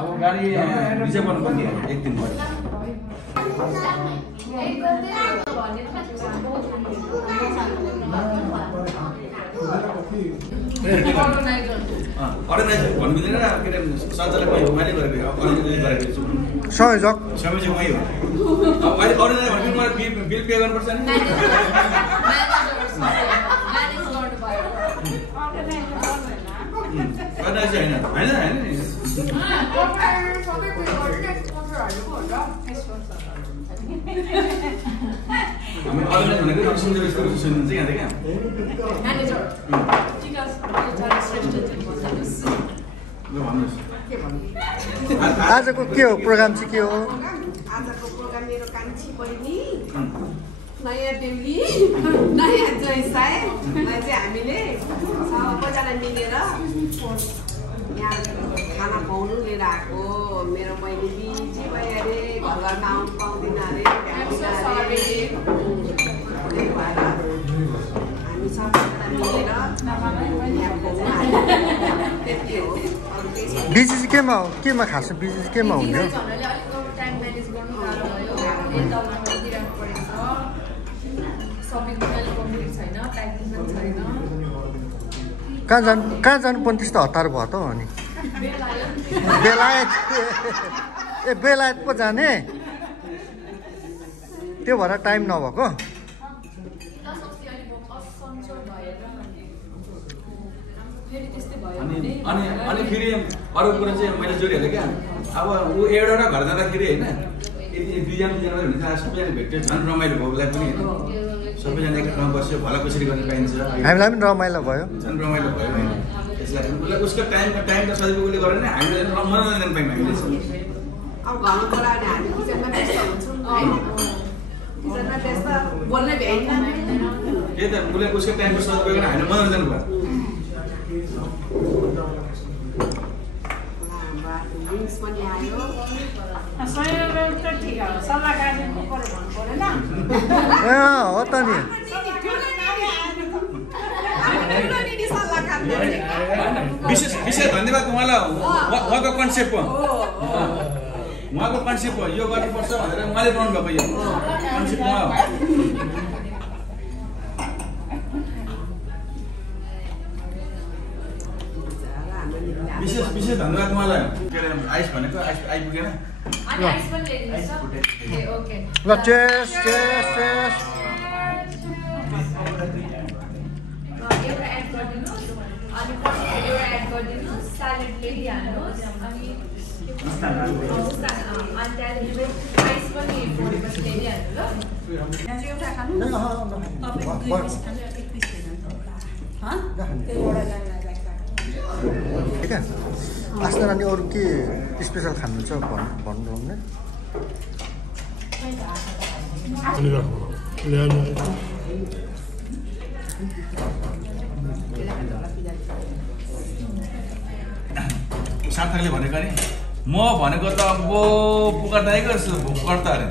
अब गाडी रिजर्भ गर्नु पर्ने एक दिन भयो अर्गनाइजर भन्नु मिल्दैन के अरे सञ्चालक मैले गरेको संयोजक मै हो अब अहिले अर्गनाइजर भन्नु मलाई बिल पे गर्नुपर्छ नि अर्गनाइजर हैन हामी अर्गनाइजर भनेको रक्सन देशको सुन्नुहुन्छ यहाँ क्या म्यानेजर आजको के हो प्रोग्राम चाहिँ के हो आजको प्रोग्राम मेरो कान्छी बहिनी नयाँ बेहुली नयाँ जयसाईलाई चाहिँ हामीले सबैजना मिलेर यहाँ खाना खुवाउनु लिएर आएको मेरो बहिनी बिजी भयो अरे घर घरमा आउनु पाउँदैन अरे भएर हामी सबैजना मिलेर त्यति हो बिजी चाहिँ केमा खास बिजी चाहिँ केमा हुन्थ्यो कहाँ जानु पनि त्यस्तो हतार भयो त अनि बेलायत पो जाने त्यो भएर टाइम नभएको अनि फेरि अरू कुरा चाहिँ मैले जोडिहालेँ क्या अब ऊ एउटा घर जाँदाखेरि होइन यदि दुईजना भने सबैजना भेट्यो झन् रमाइलो भयो उसलाई पनि होइन सबैजना एक ठाउँमा बस्यो भला कसरी गर्न पाइन्छ हामीलाई पनि रमाइलो भयो झन् रमाइलो भयो होइन त्यसलाई उसलाई उसको टाइम त सजिलो उसले गरेर नै हामीले मनोरञ्जन पायौँ हामीले अब घरमा बोलाएर हामी किचनमा व्यस्त हुन्छौँ होइन किचनमा व्यस्त बोल्नै भ्याइन्न त्यही त उसले उसको टाइमको सजिलो गरेर हामीले मनोरञ्जन भयो ड्रिङ्क्स पनि आयो हो त नि विशेष धन्यवाद उहाँको कन्सेप्ट हो उहाँको कन्सेप्ट हो यो गर्नुपर्छ भनेर उहाँले बनाउनु भएको यो कन्सेप्ट उहाँ हो विशेष धन्यवाद उहाँलाई के अरे आइस भनेको आइस आइपुगेन ल चेस ठीक है आस्था रानी अरू के स्पेशल खानु छ भन्नु भने सार्थकले भनेको नि म भनेको त अब पुकार्दै गर्छु पुकार्ता अरे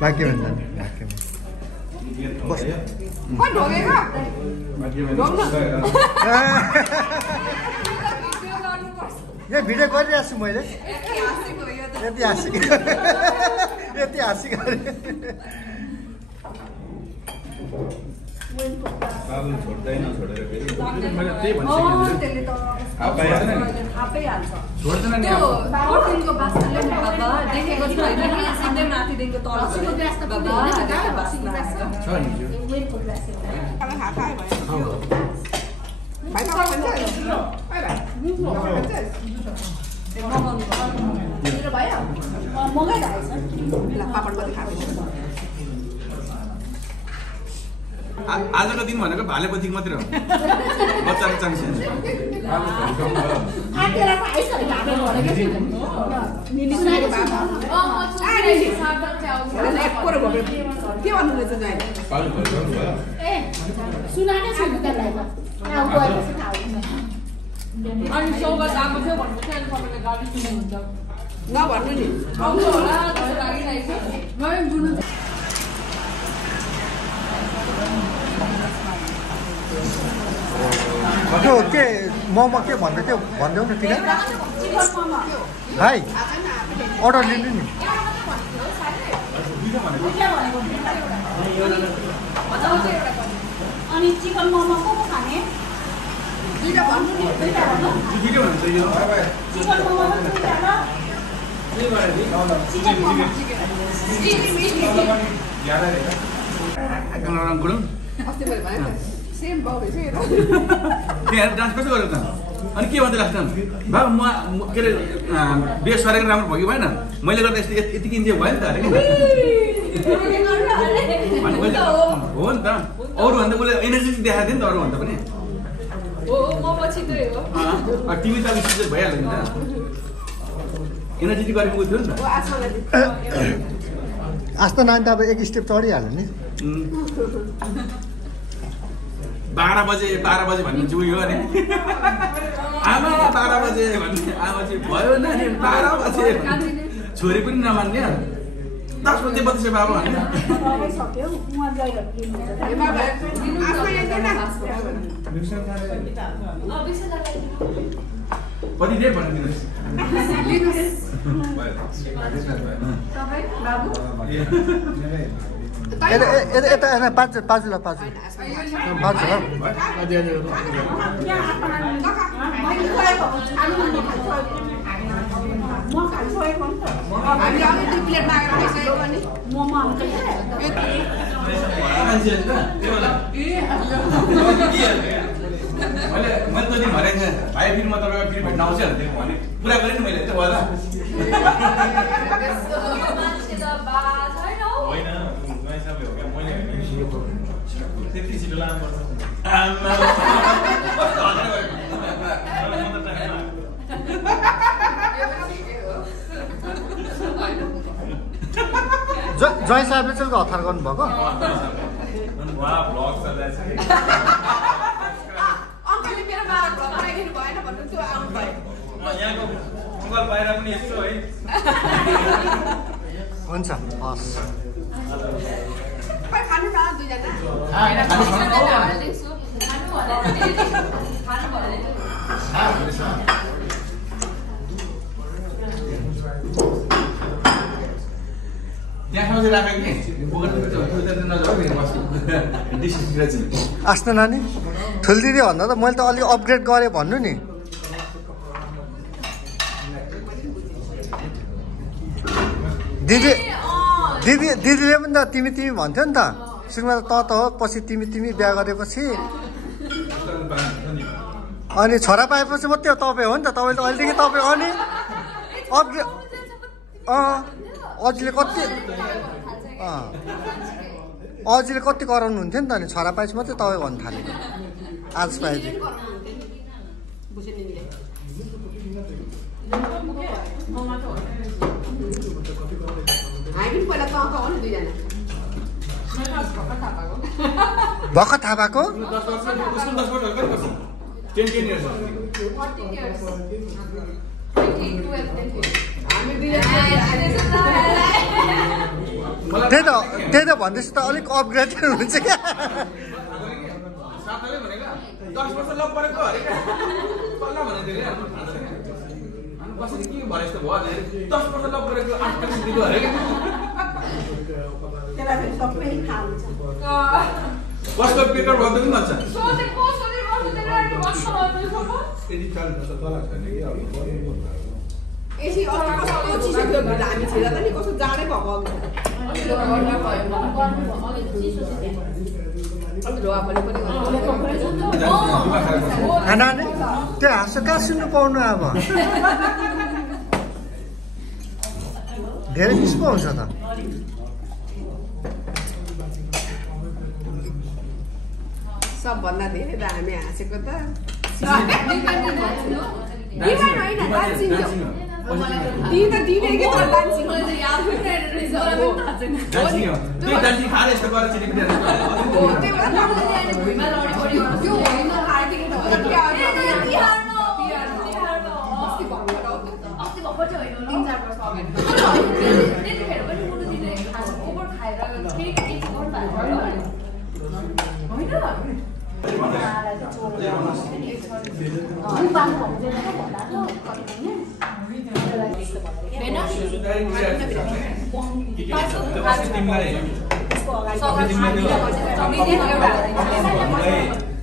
भाग्य बस यहाँ भिडियो गरिरहेको छु मैले यति हाँसी बाबु छोड्दैन छोडेर फेरि मैले त्यही भनिसकेँ छोड्दैन नि प्रोटिनको बास्ताले बाबा देखेको छैन नि सिधै माथिदेखिको तल बाबा छ हिजो आजको दिन भनेको भालेपतिको मात्रै हो बच्चाको चान्स के भन्नुहुँदैछ अनि सौगात आएको थियो भन्नु थियो अनि तपाईँले गाडी सुन्नुहुन्छ नभन्नु नि आउँछ होला जस्तो लागिरहेको छ मलाई बुझ्नु त्यो के मोमो के भन्दै थियो भनिदेऊ न किन भाइ अर्डर लिनु नि अनि चिकन मोमो को खाने दुईटा भन्नु नि दुईटा भन्नु चिकन मोमो अस्ति मैले भने सेम भाउ रहेछ डान्स कसो गरेको त अनि के भन्दै लाग्छ बाबा म के अरे बिहे सरेको राम्रो भयो कि भएन मैले गर्दा यस्तो यति किन्छ भयो नि त अरे हो नि त अरूभन्दा उसले एनर्जी देखाएको थियो नि त अरूभन्दा पनि म पछि त्यही हो तिमी त अलिक सिजर भइहाल्यो नि त एनर्जी गरेको थियो नि त आस्था नानी त अब एक स्टेप चढिहाल्यो नि 12 बजे भन्ने जुयो अरे आमा 12 बजे भन्ने आमा चाहिँ भयो न नि 12 बजे छोरी पनि नमान्ने 10 बजे बत्छ बाबा भन्ने कति देर भनिदिनुहोस् यता पाजुला मैले त दिन भनेको थिएँ भाइ फेरि म तपाईँको फेरि भेट्न आउँछु भने पुरा गरेँ नि मैले त्यो होला जय साहबले चाहिँ हतार गर्नुभएको अङ्कलले मेरो मारा भ्लग बनाइदिनु भएन भन्नु त्यो आउनु भयो यहाँको अङ्कल बाहिर पनि यस्तो है हुन्छ हस् खानु न दुईजना आस्था नानी ठुल्दिदी भन्दा त मैले त अलिक अपग्रेड गरेँ भन्नु नि दिदीले पनि त तिमी भन्थ्यो नि त सुरुमा त हो पछि तिमी बिहा गरेपछि अनि छोरा पाएपछि मात्रै तपाईँ हो नि त तपाईँ त अहिलेदेखि तपाईँ हो नि अपग्रेड अझैले कति कराउनु हुन्थ्यो नि त अनि छोरा पाएपछि मात्रै तपाईँ भन्नु थालेको आज पाएपछि भर्खर थाहा पाएको त्यही त भन्दैछु त अलिक अपग्रेड हुन्छ क्या 10 वर्ष लग परेको अरे कल्ला भनेको कसरी के भरे जस्तो भयो अरे 10 वर्ष लग परेको 8 वर्ष दिएको अरे त्यसलाई फेरि सबै थाहा हुन्छ कसको पेपर भन्दा पनि भन्छ सोधेको यसै अर्को कस्तो चिसो हामी छिरा त नि कस्तो जाडै भएको नानी त्यो हाँसो कहाँ सुन्नु पाउनु अब धेरै मिस पो हुन्छ त सबभन्दा धेरै त हामी हाँसेको त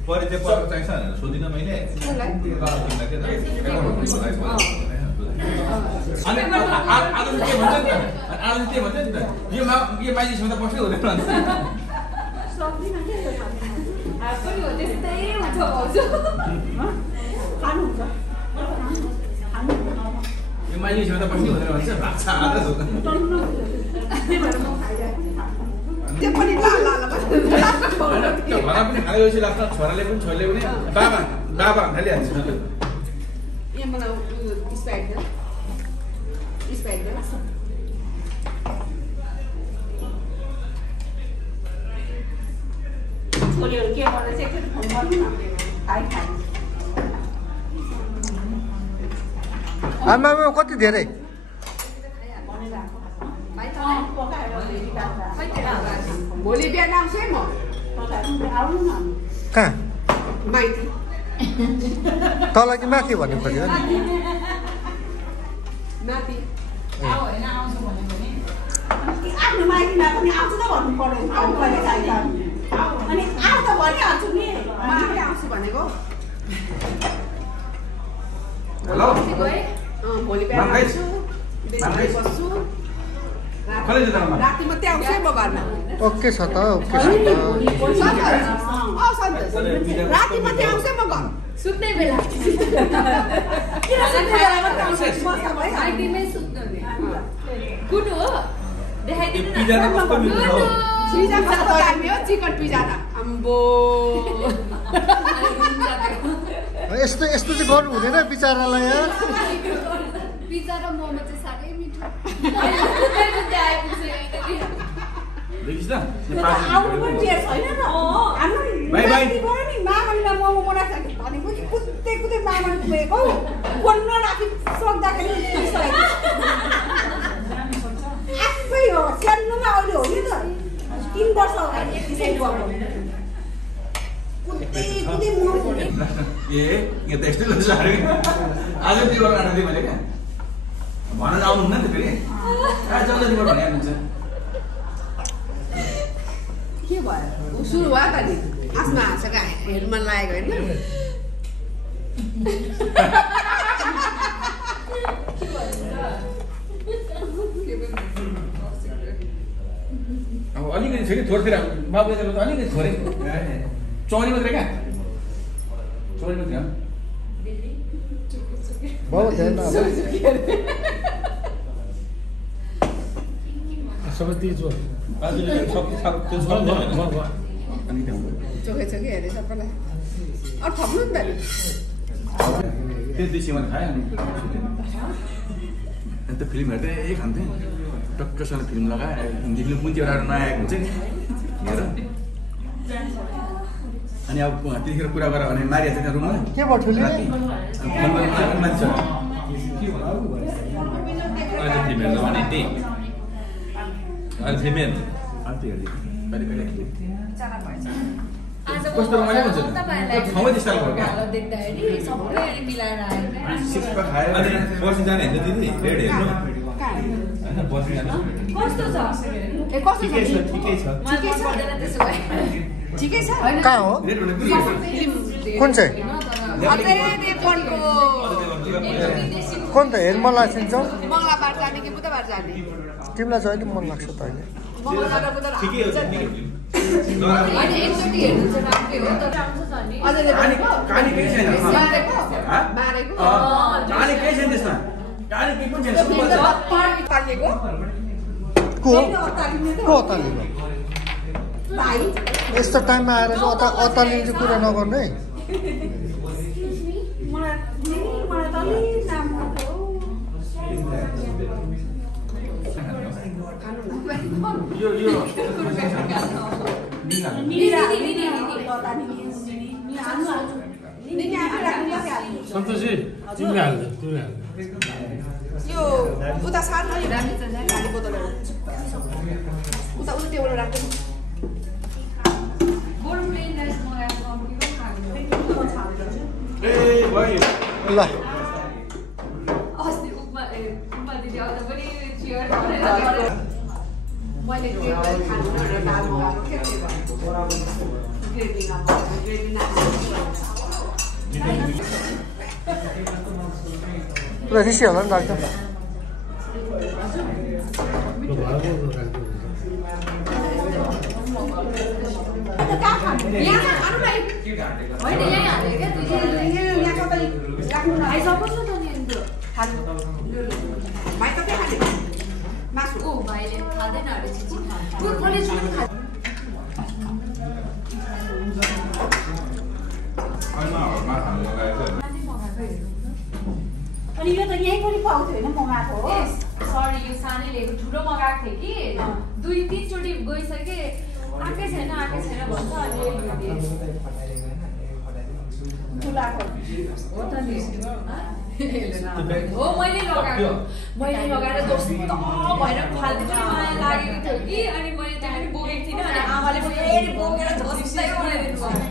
परिचय पत्र चाहिन्छ भनेर सोधिनँ मैले अनि आज के भन्छ नि त आज के भन्छ नि त यो माइलीसँग त बस्नै हुँदैन भन्छ यो माइलीसँग त बस्नै हुँदैन भन्छ भाषा आधा त्यो पनि घरमा पनि खाएपछि लाग्छ छोराले पनि छोरीले पनि बाबा बाबा खालिहाल्छ यहाँ मलाई स्प्राइट दे स्प्राइट दे छोरीहरू के गर्दै चाहिँ एकचोटि फोन गर्नु न आमा कति धेरै भोलि बिहान आउँछु है म कहाँ माइती तल कि माथि भन्नु खोज्यो नि माथि आफ्नो माइतीमा पनि आउँछु त भन्नु पर्यो अनि आऊ त भनिहाल्छु नि माथि आउँछु भनेको हेलो भोलि बिहान आउँछु बेसी बस्छु राति मात्रै आउँछु है म घरमा ओके छ त ओके छ सन्तोष राति मात्रै आउँछु है म घर सुत्ने बेला कुन हो देखाइदिनु पिज्जा त कस्तो मिल्छ हौ पिज्जा कस्तो दामी हो चिकन पिज्जा त अम्बो यस्तो यस्तो चाहिँ गर्नु हुँदैन बिचारालाई यार पिज्जा र मोमो चाहिँ साह्रै मिठो देखिस् त आउनु पनि टेस्ट छैन र हाम्रो बाई बाई माइतीबाट नि मामनलाई मोमो बनाएको छ भनेको कि कुद्दै कुद्दै मामन पुगेको फोन नराखी सक्दाखेरि आफै हो सानोमा अहिले हो नि त 3 वर्ष अगाडि डिसाइड गर्नु कुद्दै कुद्दै मोमो ए यहाँ त यस्तै लाग्छ अरे आज त्यो गर्न आँट्दै मैले क्या भन आउनुहुन्न नि त फेरि जल्दी भने हुन्छ के भयो सुरु भयो त नि आफ्नो हाँसेको हेर्नु मन लागेको होइन अब अलिकति फेरि थोरै बाबु त अलिकति थोरै चौरी मात्रै क्या चौरी मात्रै हो बहुत है ना सबै तेज हो चोखे चोखे हेरे सबैलाई अरू थप्नु नि त नि त्यो देशी मैले खाएँ अनि अन्त फिल्म हेर्दै खान्थेँ टक्कसँग फिल्म लगाएँ हिन्दी फिल्म कुन चाहिँ एउटा नआएको हुन्छ नि हेर अनि अब त्यतिखेर कुरा गरेर भने मारिहाल्छ त्यहाँ रुममा के भयो ठुली मान्छे अहिले फिल्म हेर्दा भने त्यही अहिले फिल्म हेर्नु अन्त हेर्दै कहिले कहिले आज कस्तो रमाइलो हुन्छ नि ठाउँमै त्यस्तो खालको क्या देख्दाखेरि सबै मिलाएर आयो सिक्स प्याक खायो अनि बसी जाने होइन दिदी रेड हेर्नु होइन बसी जानु कस्तो छ ए कस्तो छ ठिकै छ ठिकै छ त्यसो भए ठिकै छ कहाँ हो रेड भनेको कुन चाहिँ अझै नेपालको कुन त हेर्मला चिन्छौ मङ्गलबार जाने कि बुधबार जाने तिमीलाई चाहिँ अलिक मन लाग्छ त अहिले मङ्गलबार र बुधबार ठिकै हो हुन्छ नि होइन एकचोटि हेर्नु चाहिँ राम्रै हो तर आउँछ त नि अझै कहानी केही छैन मारेको मारेको कहानी केही छैन त्यसमा कहानी केही पनि छैन तालिएको को अत्तालिको भाइ यस्तो टाइममा आएर चाहिँ अतालिने चाहिँ कुरा नगर्नु है। मलाई त अलि नाम हो यो सन्तोषी तिमीले हाल्छ यो उता सार्नु नि खाली बोतलहरू उता टेबलमा राख्नु ए भयो ल मैले खानु भनेर दाल मगाएको के ग्रेभी पुरा रिसी होला नि लाग्छ। अनि यो त यहीँ पनि पाउँथ्यो होइन मगाएको हो सरी यो सानै ल्याएको ठुलो मगाएको थिएँ कि 2-3 चोटि गइसके आएकै छैन भन्छ अनि हो मैले लगाएर दोस्रो त भएर फाल्दिनु माया लागेको थियो कि अनि मैले त्यो पनि बोकेको थिइनँ अनि आमाले फेरि बोकेर झस्टै बनाइदिनु भयो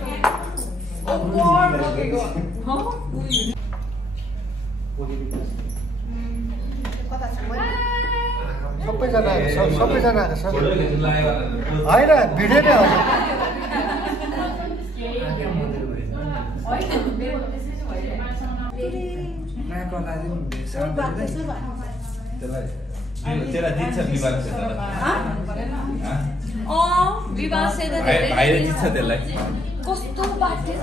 सबैजना आएको छ सबैजना आएको छ होइन भिडियो नै हो विवाह से भाइले जित्छ त्यसलाई कस्तो बाटे छ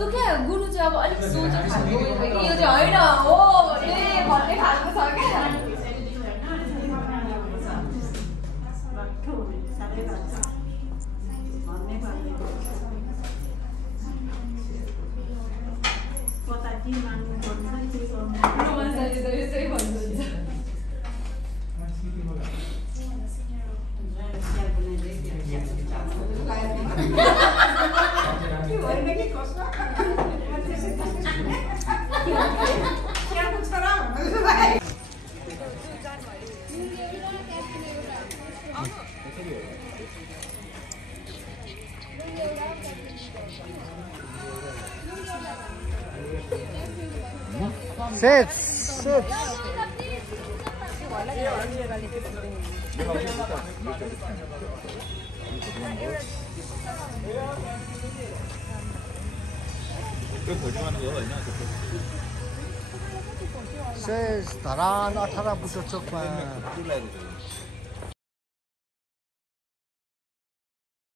त्यो क्या गुरु चाहिँ अब अलिक सोचेको खालको उयो भयो कि यो चाहिँ होइन हो ए भन्ने खालको छ क्या मान्छेले त यसै भन्नुहुन्छ Sit. धरान 18 बुटो चोकमा